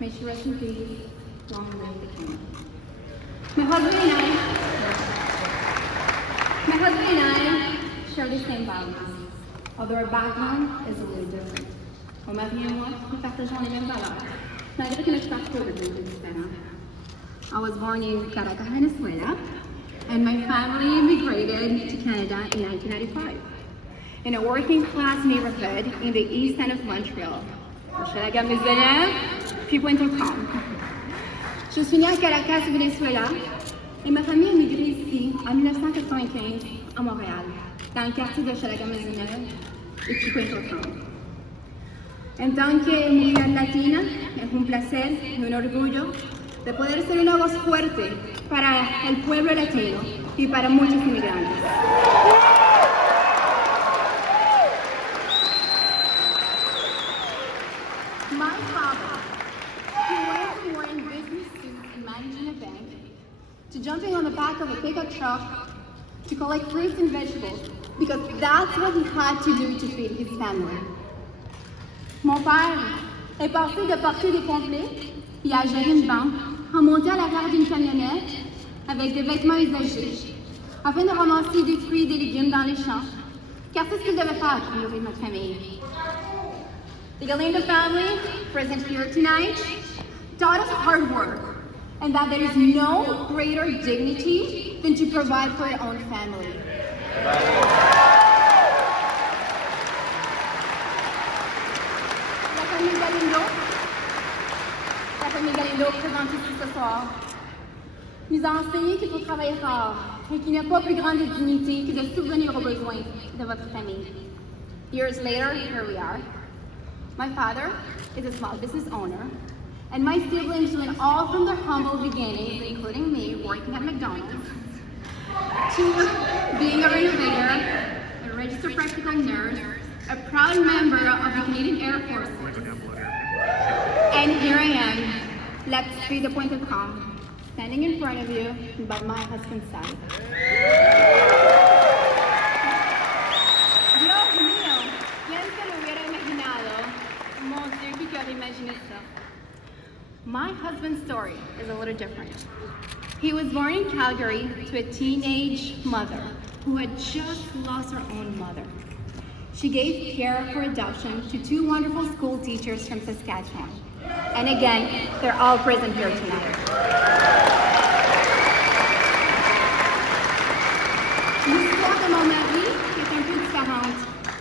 May she rest in peace. Long live the king. My husband and I share the same values, although our background is a little different. Mon mari et moi, nous partageons les mêmes valeurs, malgré que notre parcours est un peu différent. I was born in Caracas, Venezuela, and my family immigrated to Canada in 1995. In a working class neighborhood in the east end of Montreal. Hochelaga-Maisonneuve, puis Pointe-aux-Trembles. Je suis née à Caracas, Venezuela, et ma famille a immigré ici en 1995 à Montréal, dans le quartier de Hochelaga-Maisonneuve et puis Pointe-aux-Trembles. En tant que mujer latina, es un placer y un orgullo de poder ser una voz fuerte para el pueblo latino y para muchos inmigrantes. My father, who went from wearing business suits and managing a bank, to jumping on the back of a pickup truck to collect fruits and vegetables, because that's what he had to do to feed his family. Mon père est passé de porter des complets et à gérer une banque en montant à l'arrière d'une camionnette avec des vêtements usagés, afin de ramasser des fruits et des légumes dans les champs, car c'est ce qu'il devait faire pour nourrir notre famille. The Galindo family, present here tonight, taught us hard work, and that there is no greater dignity than to provide for your own family. La famille Galindo présente ici ce soir, nous a enseigné qu'il faut travailler fort et qu'il n'y a pas plus grande dignité que de subvenir aux besoins de votre famille. Years later, here we are. My father is a small business owner, and my siblings went all from their humble beginnings, including me working at McDonald's, to being a renovator, a registered practical nurse, a proud member of the Canadian Air Force. And here I am, left street de Pointe-aux-Trembles, standing in front of you by my husband's side. Dios mío, ¿quién se lo hubiera imaginado? Mon Dieu, qui aurait imaginé ça? My husband's story is a little different. He was born in Calgary to a teenage mother who had just lost her own mother. She gave Pierre for adoption to two wonderful school teachers from Saskatchewan. And again, they're all present here tonight. L'histoire de mon mari est un peu différente.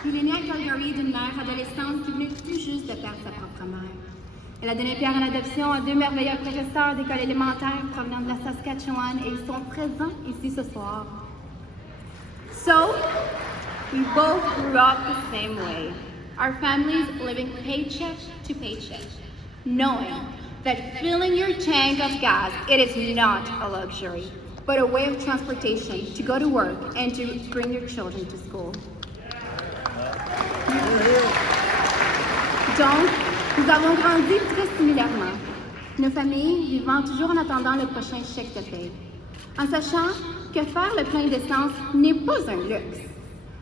Il est né à Calgary d'une mère adolescente qui venait tout juste de perdre sa propre mère. Elle a donné Pierre en adoption à deux merveilleux professeurs d'école élémentaire provenant de la Saskatchewan et ils sont présents ici ce soir. So, we both grew up the same way. Our families living paycheck to paycheck, knowing that filling your tank of gas, it is not a luxury, but a way of transportation to go to work and to bring your children to school. Donc, nous avons grandi très similairement, nos familles vivant toujours en attendant le prochain chèque de paie, en sachant que faire le plein d'essence n'est pas un luxe,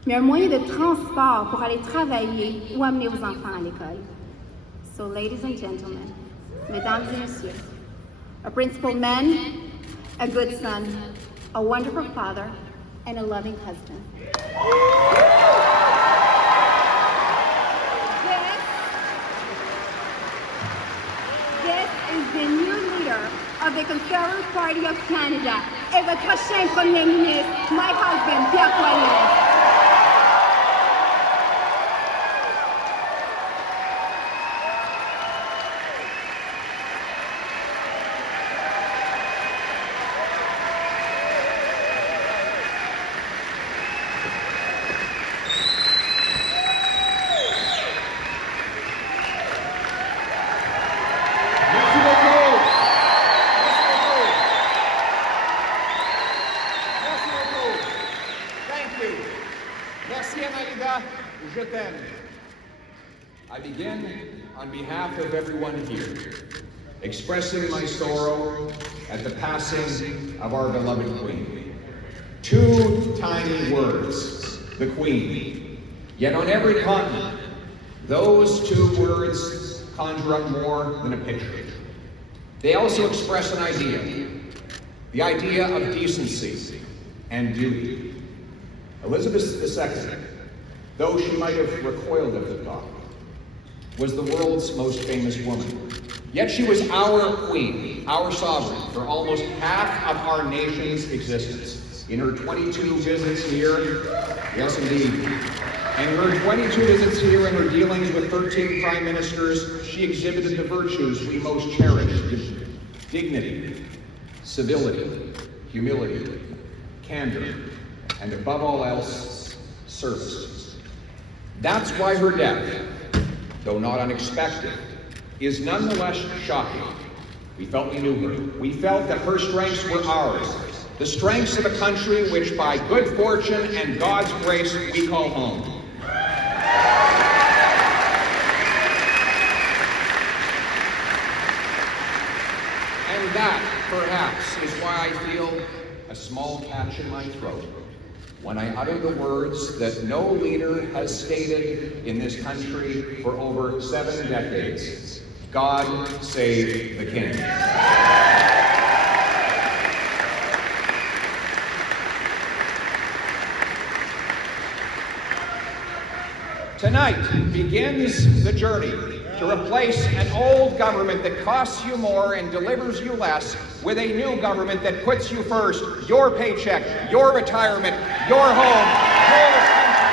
mais un moyen de transport pour aller travailler ou amener vos enfants à l'école. So, ladies and gentlemen, mesdames et messieurs, a principled man, a good son, a wonderful father, and a loving husband. This is the new leader of the Conservative Party of Canada et the prochain Premier ministre, my husband, Pierre Poilievre. I begin on behalf of everyone here, expressing my sorrow at the passing of our beloved Queen. Two tiny words, the Queen. Yet on every continent, those two words conjure up more than a picture. They also express an idea, the idea of decency and duty. Elizabeth II, though she might have recoiled at the thought, was the world's most famous woman. Yet she was our queen, our sovereign, for almost half of our nation's existence. In her 22 visits here, yes indeed, in her 22 visits here and her dealings with 13 prime ministers, she exhibited the virtues we most cherish: dignity, civility, humility, candor, and above all else, service. That's why her death, though not unexpected, is nonetheless shocking. We felt we knew her. We felt that her strengths were ours, the strengths of a country which by good fortune and God's grace we call home. And that, perhaps, is why I feel a small catch in my throat when I utter the words that no leader has stated in this country for over 7 decades: God save the King. Tonight begins the journey to replace an old government that costs you more and delivers you less with a new government that puts you first: your paycheck, your retirement, your home, your country.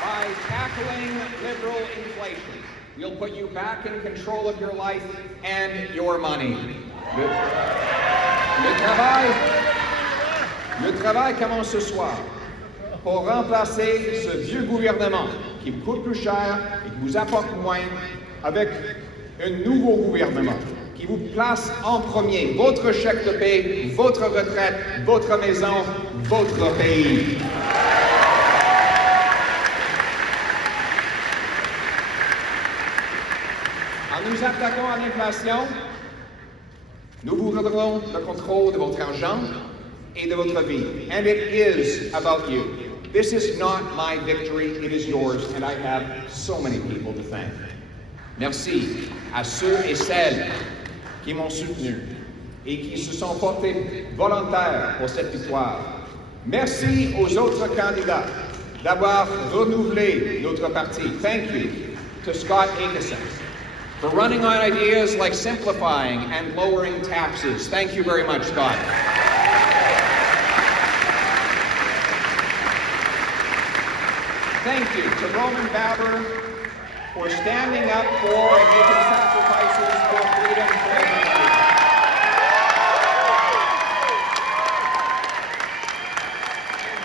By tackling liberal inflation, we'll put you back in control of your life and your money. Le travail commence ce soir pour remplacer ce vieux gouvernement qui vous coûte plus cher et qui vous apporte moins avec un nouveau gouvernement qui vous place en premier: votre chèque de paie, votre retraite, votre maison, votre pays. En nous attaquant à l'inflation, nous vous redonnerons le contrôle de votre argent et de votre vie. And it is about you. This is not my victory, it is yours, and I have so many people to thank. Merci à ceux et celles qui m'ont soutenu et qui se sont portés volontaires pour cette victoire. Merci aux autres candidats d'avoir renouvelé notre parti. Thank you to Scott Aitchison for running on ideas like simplifying and lowering taxes. Thank you very much, Scott. Thank you to Roman Baber for standing up for and making sacrifices for freedom for everybody. And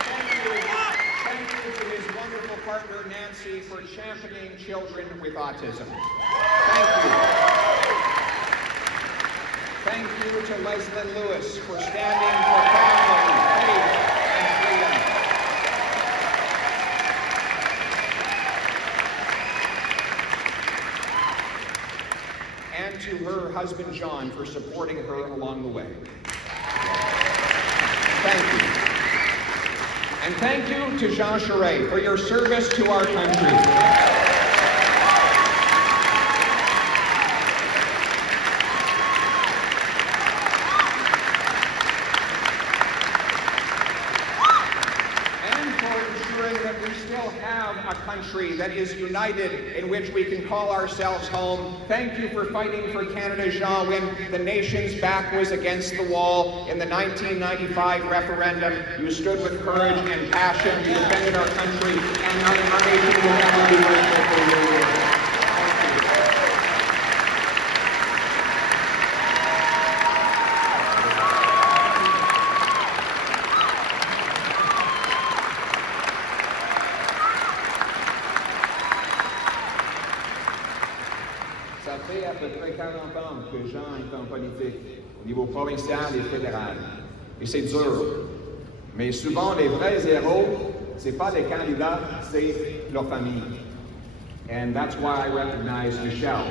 thank you to his wonderful partner Nancy for championing children with autism. Thank you. Thank you to Leslyn Lewis for standing for family, faith, and freedom. And to her husband John for supporting her along the way. Thank you. And thank you to Jean Charest for your service to our country. A country that is united, in which we can call ourselves home. Thank you for fighting for Canada, Jean, when the nation's back was against the wall in the 1995 referendum. You stood with courage and passion. You defended our country, and our nation will never be grateful for your work. Ça fait à peu près 40 ans que Jean est en politique, au niveau provincial et fédéral. Et c'est dur. Mais souvent, les vrais héros, c'est pas les candidats, c'est leur famille. And that's why I recognize Michelle.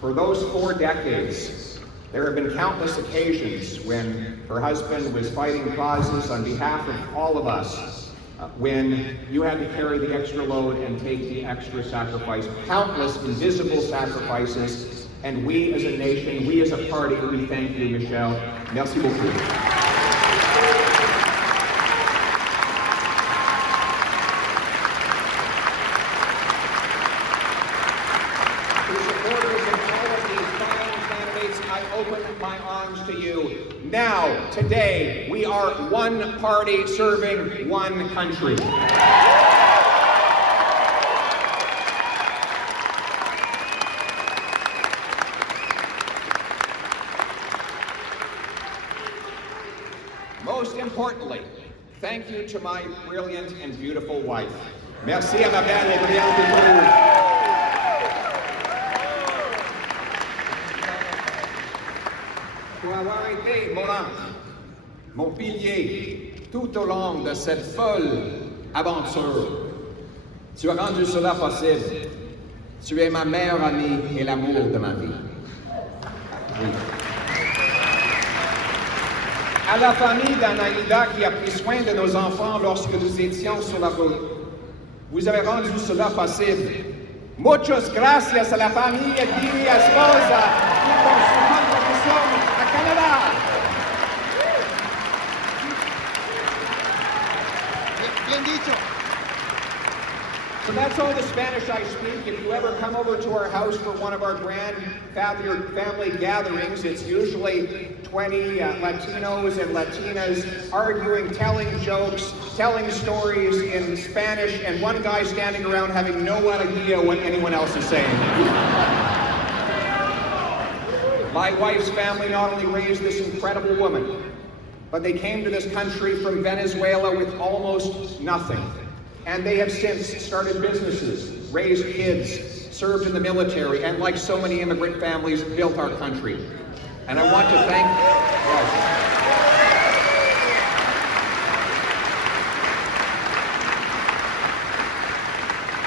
For those 4 decades, there have been countless occasions when her husband was fighting causes on behalf of all of us, when you had to carry the extra load and take the extra sacrifice, countless invisible sacrifices, and we as a nation, we as a party, we thank you, Michelle. Merci beaucoup. I open my arms to you. Now, today, we are one party serving one country. Most importantly, thank you to my brilliant and beautiful wife. Merci à ma belle et brillante épouse. Pour avoir été mon ange, mon pilier, tout au long de cette folle aventure. Tu as rendu cela possible. Tu es ma meilleure amie et l'amour de ma vie. Oui. À la famille d'Anaïda qui a pris soin de nos enfants lorsque nous étions sur la route, vous avez rendu cela possible. Muchas gracias a la familia de mi esposa y por su contribución a Canadá. Bien dicho. So that's all the Spanish I speak. If you ever come over to our house for one of our grand family gatherings, it's usually 20 Latinos and Latinas arguing, telling jokes, telling stories in Spanish, and one guy standing around having no idea what anyone else is saying. My wife's family not only raised this incredible woman, but they came to this country from Venezuela with almost nothing. And they have since started businesses, raised kids, served in the military, and like so many immigrant families, built our country. And I want to thank...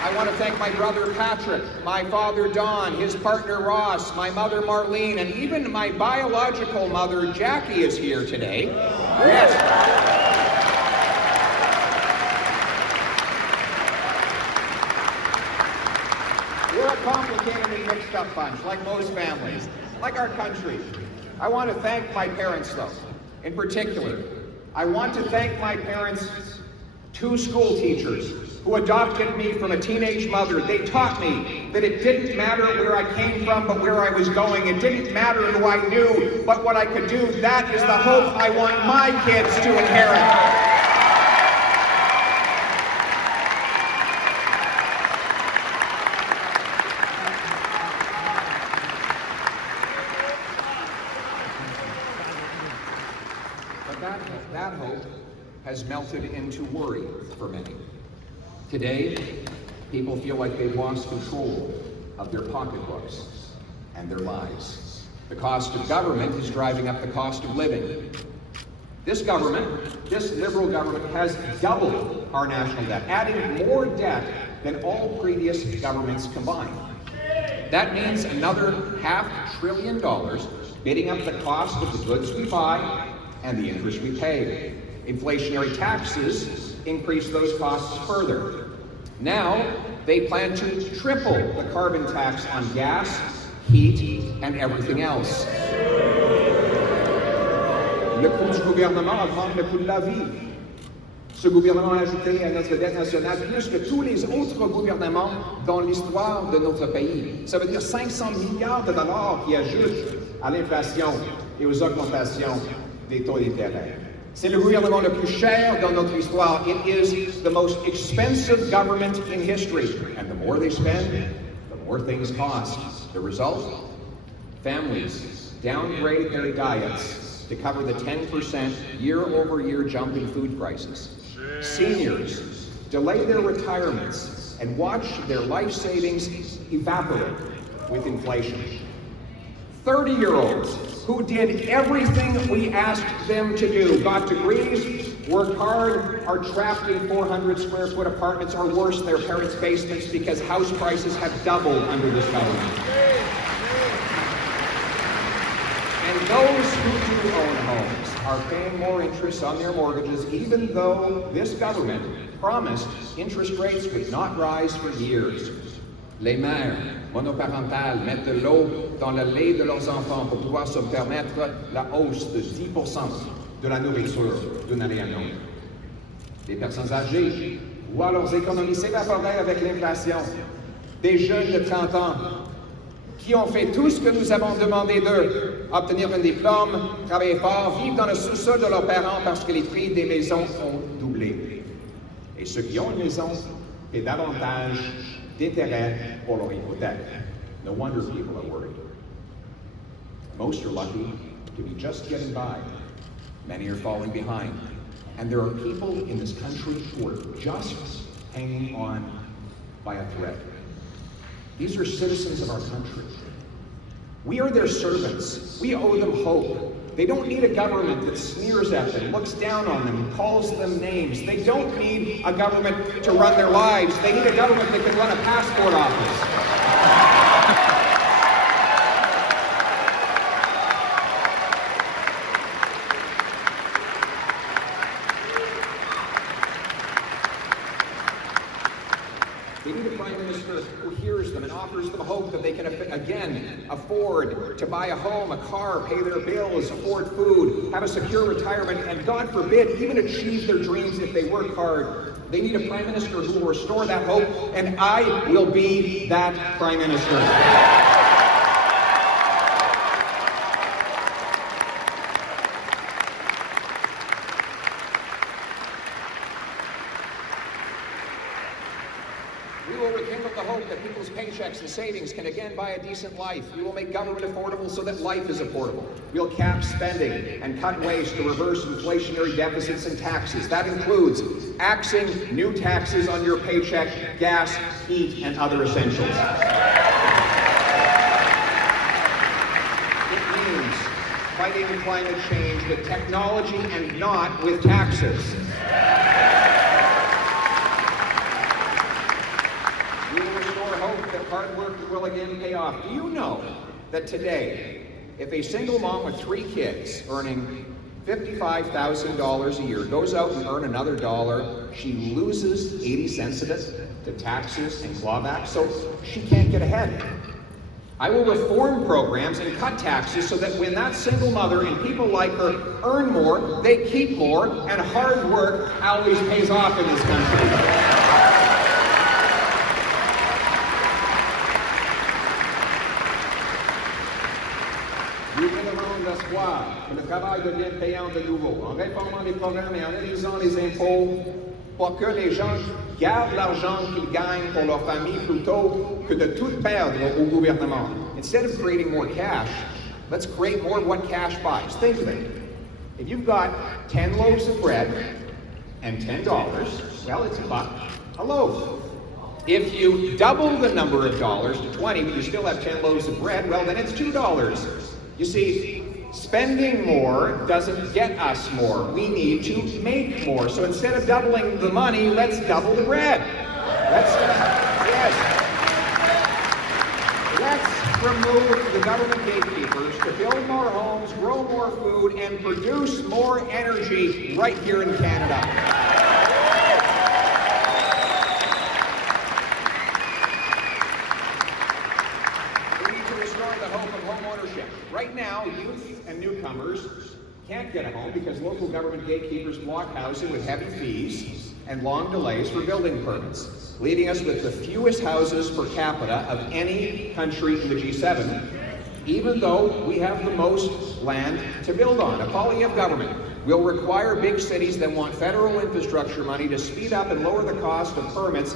I want to thank my brother Patrick, my father Don, his partner Ross, my mother Marlene, and even my biological mother Jackie is here today. Yes. We're a complicated and mixed up bunch, like most families, like our country. I want to thank my parents, though. In particular, I want to thank my parents, two school teachers who adopted me from a teenage mother. They taught me that it didn't matter where I came from, but where I was going. It didn't matter who I knew, but what I could do. That is the hope I want my kids to inherit. That hope has melted into worry for many. Today, people feel like they've lost control of their pocketbooks and their lives. The cost of government is driving up the cost of living. This government, this liberal government, has doubled our national debt, adding more debt than all previous governments combined. That means another $500 billion bidding up the cost of the goods we buy and the interest we pay. Inflationary taxes increase those costs further. Now, they plan to triple the carbon tax on gas, heat, and everything else. Le coût du gouvernement augmente le coût de la vie. Ce gouvernement a ajouté à notre dette nationale plus que tous les autres gouvernements dans l'histoire de notre pays. Ça veut dire 500 milliards de dollars qui ajoutent à l'inflation et aux augmentations des taux d'intérêt. C'est le gouvernement le plus cher dans notre histoire. It is the most expensive government in history. And the more they spend, the more things cost. The result? Families downgrade their diets to cover the 10% year-over-year jump in food prices. Seniors delay their retirements and watch their life savings evaporate with inflation. 30-year-olds who did everything we asked them to do, got degrees, worked hard, are trapped in 400 square foot apartments or worse, in their parents' basements because house prices have doubled under this government. And those who do own homes are paying more interest on their mortgages, even though this government promised interest rates would not rise for years. Les mères monoparentales mettent de l'eau dans le lait de leurs enfants pour pouvoir se permettre la hausse de 10% de la nourriture d'une année à l'autre. Les personnes âgées voient leurs économies s'évaporer avec l'inflation. Des jeunes de 30 ans qui ont fait tout ce que nous avons demandé d'eux, obtenir un diplôme, travailler fort, vivre dans le sous-sol de leurs parents parce que les prix des maisons ont doublé. Et ceux qui ont une maison paient davantage d'intérêts pour leur hypothèque. No wonder people are worried. Most are lucky to be just getting by. Many are falling behind. And there are people in this country who are just hanging on by a thread. These are citizens of our country. We are their servants. We owe them hope. They don't need a government that sneers at them, looks down on them, calls them names. They don't need a government to run their lives. They need a government that can run a passport office. They need a prime minister who hears them and offers them hope that they can again afford to buy a home, a car, pay their bills, afford food, have a secure retirement, and God forbid, even achieve their dreams if they work hard. They need a prime minister who will restore that hope, and I will be that prime minister. We will rekindle the hope that people's paychecks and savings can again buy a decent life. We will make government affordable so that life is affordable. We'll cap spending and cut waste to reverse inflationary deficits and taxes. That includes axing new taxes on your paycheck, gas, heat, and other essentials. It means fighting climate change with technology and not with taxes. We will restore hope that hard work will again pay off. Do you know that today, if a single mom with 3 kids earning $55,000 a year goes out and earns another dollar, she loses 80 cents of it to taxes and clawbacks, so she can't get ahead. I will reform programs and cut taxes so that when that single mother and people like her earn more, they keep more, and hard work always pays off in this country. D'espoir que le travail devienne payant de nouveau, en réformant les programmes et en réduisant les impôts pour que les gens gardent l'argent qu'ils gagnent pour leur famille plutôt que de tout perdre au gouvernement. Instead of creating more cash, let's create more of what cash buys. Think of it. If you've got 10 loaves of bread and $10, well, it's $1 a loaf. If you double the number of dollars to 20, but you still have 10 loaves of bread, well, then it's $2. You see, spending more doesn't get us more. We need to make more. So instead of doubling the money, let's double the bread. Let's remove the government gatekeepers to build more homes, grow more food, and produce more energy right here in Canada. Right now, youth and newcomers can't get a home because local government gatekeepers block housing with heavy fees and long delays for building permits, leaving us with the fewest houses per capita of any country in the G7, even though we have the most land to build on. A Poilievre government will require big cities that want federal infrastructure money to speed up and lower the cost of permits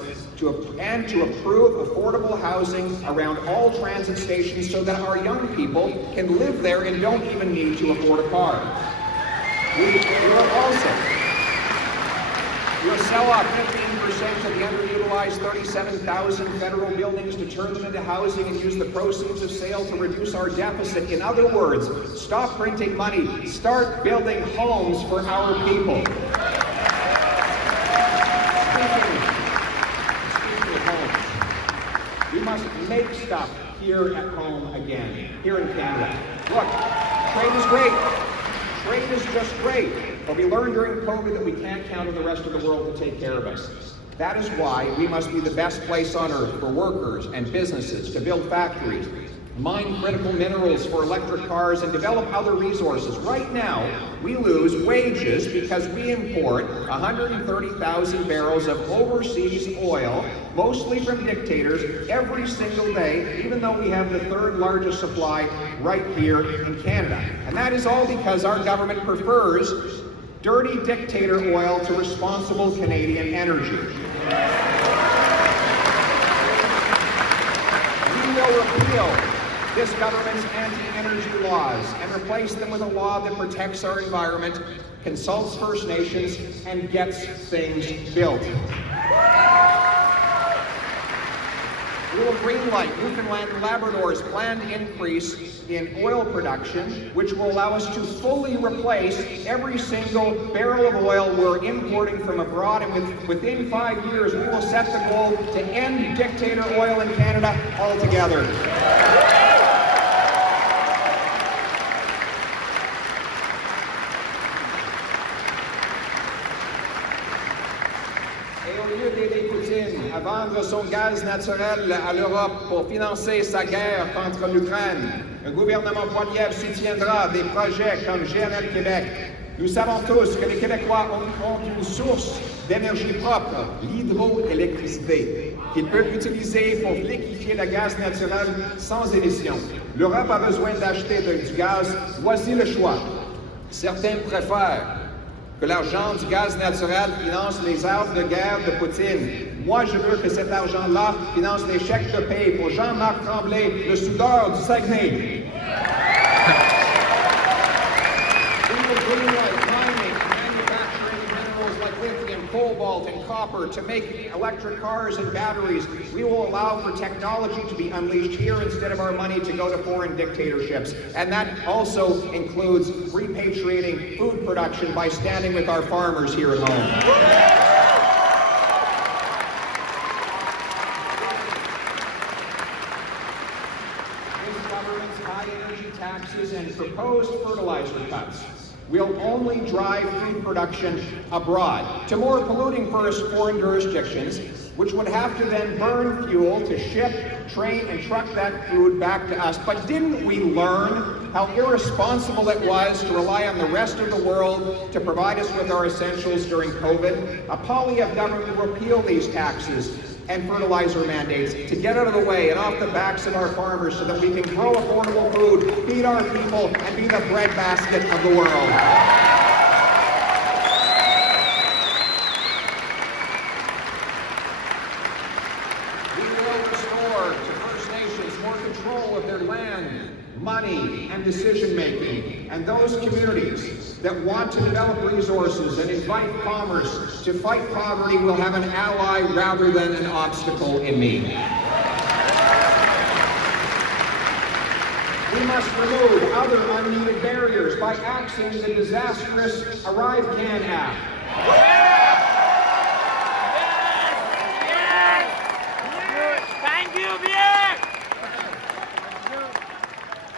and to approve affordable housing around all transit stations so that our young people can live there and don't even need to afford a car. We'll sell off 15% of the underutilized 37,000 federal buildings to turn them into housing and use the proceeds of sale to reduce our deficit. In other words, stop printing money, start building homes for our people. Speaking of homes, we must make stuff here at home again, here in Canada. Look, trade is great. Trade is just great, but we learned during COVID that we can't count on the rest of the world to take care of us. That is why we must be the best place on earth for workers and businesses to build factories, mine critical minerals for electric cars, and develop other resources. Right now, we lose wages because we import 130,000 barrels of overseas oil, mostly from dictators, every single day, even though we have the third largest supply right here in Canada. And that is all because our government prefers dirty dictator oil to responsible Canadian energy. We will repeal this government's anti-energy laws and replace them with a law that protects our environment, consults First Nations, and gets things built. We will greenlight Newfoundland and Labrador's planned increase in oil production, which will allow us to fully replace every single barrel of oil we're importing from abroad, and within 5 years we will set the goal to end dictator oil in Canada altogether. À vendre son gaz naturel à l'Europe pour financer sa guerre contre l'Ukraine. Le gouvernement Poilievre soutiendra des projets comme GNL Québec. Nous savons tous que les Québécois ont une source d'énergie propre, l'hydroélectricité, qu'ils peuvent utiliser pour liquéfier le gaz naturel sans émission. L'Europe a besoin d'acheter du gaz. Voici le choix. Certains préfèrent que l'argent du gaz naturel finance les armes de guerre de Poutine. Moi, je veux que cet argent-là finance les chèques de paie pour Jean-Marc Tremblay, le soudeur du Saguenay. We will greenlight mining and manufacturing minerals like lithium, cobalt, and copper to make electric cars and batteries. We will allow for technology to be unleashed here instead of our money to go to foreign dictatorships. And that also includes repatriating food production by standing with our farmers here at home. Taxes and proposed fertilizer cuts will only drive food production abroad to more polluting foreign jurisdictions, which would have to then burn fuel to ship, train, and truck that food back to us. But didn't we learn how irresponsible it was to rely on the rest of the world to provide us with our essentials during COVID? A Poilievre government will repeal these taxes and fertilizer mandates to get out of the way and off the backs of our farmers so that we can grow affordable food, feed our people, and be the breadbasket of the world. We will restore to First Nations more control of their land, money, and decision-making, and those communities that want to develop resources and invite commerce to fight poverty will have an ally rather than an obstacle in me. We must remove other unneeded barriers by axing the disastrous Arrive Can Act. Thank you, Pierre!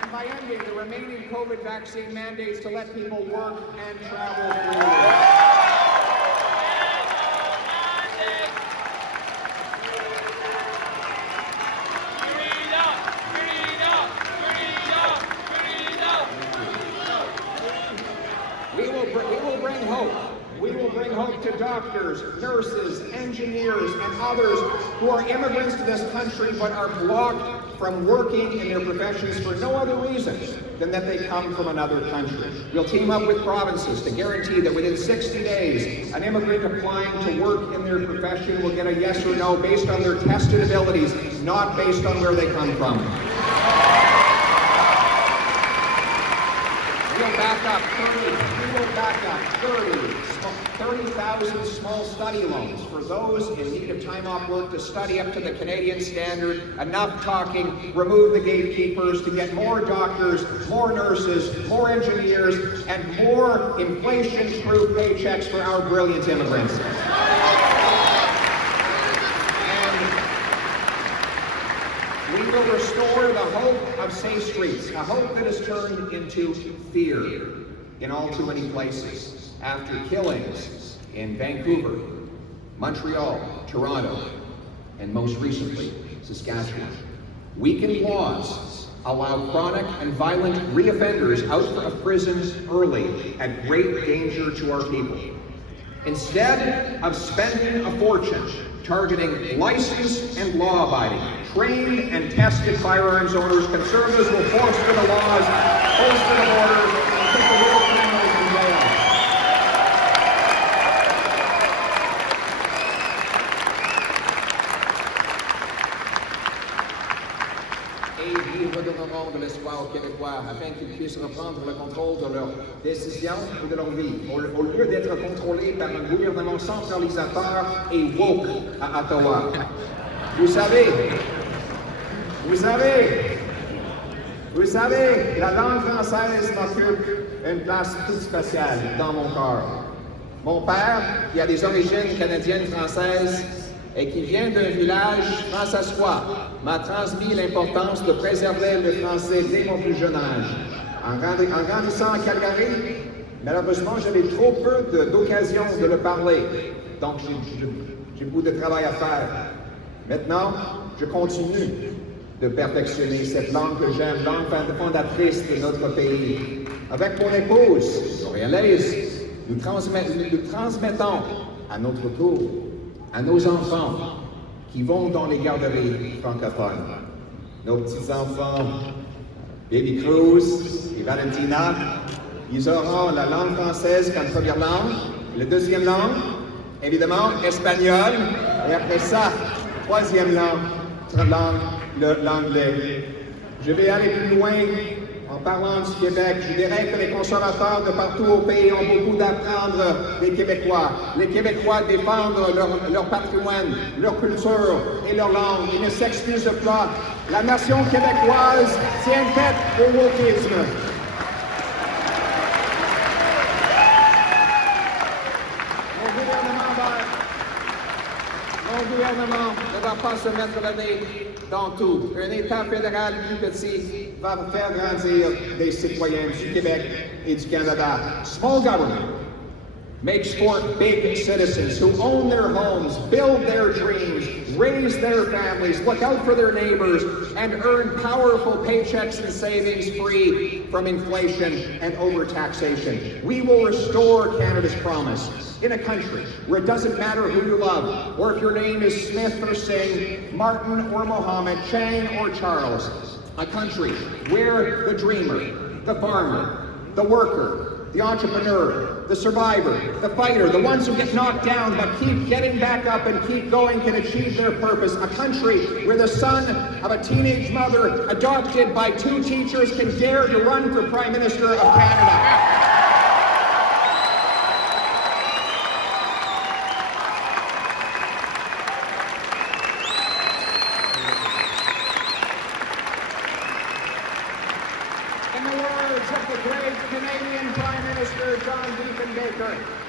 And by ending the remaining COVID vaccine mandates to let people work and travel freely. We will bring hope to doctors, nurses, engineers, and others who are immigrants to this country but are blocked from working in their professions for no other reason than that they come from another country. We'll team up with provinces to guarantee that within 60 days, an immigrant applying to work in their profession will get a yes or no based on their tested abilities, not based on where they come from. We'll back up 30,000 small study loans for those in need of time off work to study up to the Canadian standard. Enough talking, remove the gatekeepers to get more doctors, more nurses, more engineers, and more inflation-proof paychecks for our brilliant immigrants. And we will restore the hope of safe streets, a hope that has turned into fear. in all too many places after killings in Vancouver, Montreal, Toronto, and most recently, Saskatchewan. Weakened laws allow chronic and violent reoffenders out of prison early at great danger to our people. Instead of spending a fortune targeting licensed and law-abiding, trained and tested firearms owners, Conservatives will bolster the laws, bolster the borders, and put the real criminals in jail. Et ils redonneront de l'espoir aux Québécois afin qu'ils puissent reprendre le contrôle de leurs décisions et de leur vie, au lieu d'être contrôlés par un gouvernement centralisateur et woke à Ottawa. Vous savez, la langue française m'occupe une place toute spéciale dans mon cœur. Mon père, qui a des origines canadiennes-françaises, et qui vient d'un village françaissois, m'a transmis l'importance de préserver le français dès mon plus jeune âge. En grandissant à Calgary, malheureusement, j'avais trop peu d'occasions de le parler, donc j'ai beaucoup de travail à faire. Maintenant, je continue de perfectionner cette langue que j'aime, langue fondatrice de notre pays. Avec mon épouse, montréalaise, nous transmettons à notre tour à nos enfants qui vont dans les garderies francophones. Nos petits-enfants, Baby Cruz et Valentina, ils auront la langue française comme première langue, la deuxième langue, évidemment, espagnol, et après ça, troisième langue, l'anglais. Je vais aller plus loin en parlant du Québec. Je dirais que les conservateurs de partout au pays ont beaucoup d'apprendre des Québécois. Les Québécois défendent leur patrimoine, leur culture et leur langue. Ils ne s'excusent pas. La nation québécoise tient tête au wokisme. Mon gouvernement ne va pas se mettre le nez dans tout. Un État fédéral plus petit va faire grandir des citoyens du Québec et du Canada. Small government makes for big citizens who own their homes, build their dreams, raise their families, look out for their neighbors, and earn powerful paychecks and savings free from inflation and overtaxation. We will restore Canada's promise in a country where it doesn't matter who you love, or if your name is Smith or Singh, Martin or Mohammed, Chang or Charles. A country where the dreamer, the farmer, the worker, the entrepreneur, the survivor, the fighter, the ones who get knocked down but keep getting back up and keep going can achieve their purpose. A country where the son of a teenage mother adopted by two teachers can dare to run for Prime Minister of Canada.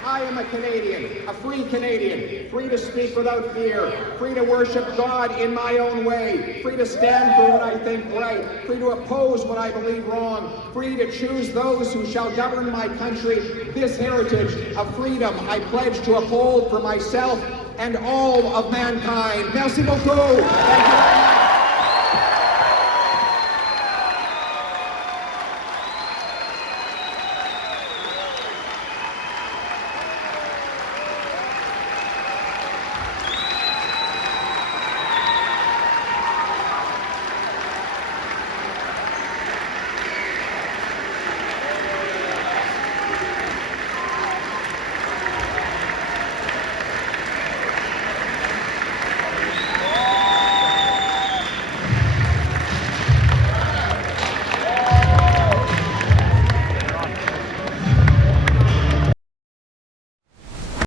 I am a Canadian, a free Canadian, free to speak without fear, free to worship God in my own way, free to stand for what I think right, free to oppose what I believe wrong, free to choose those who shall govern my country. This heritage of freedom I pledge to uphold for myself and all of mankind. Merci beaucoup. Thank you.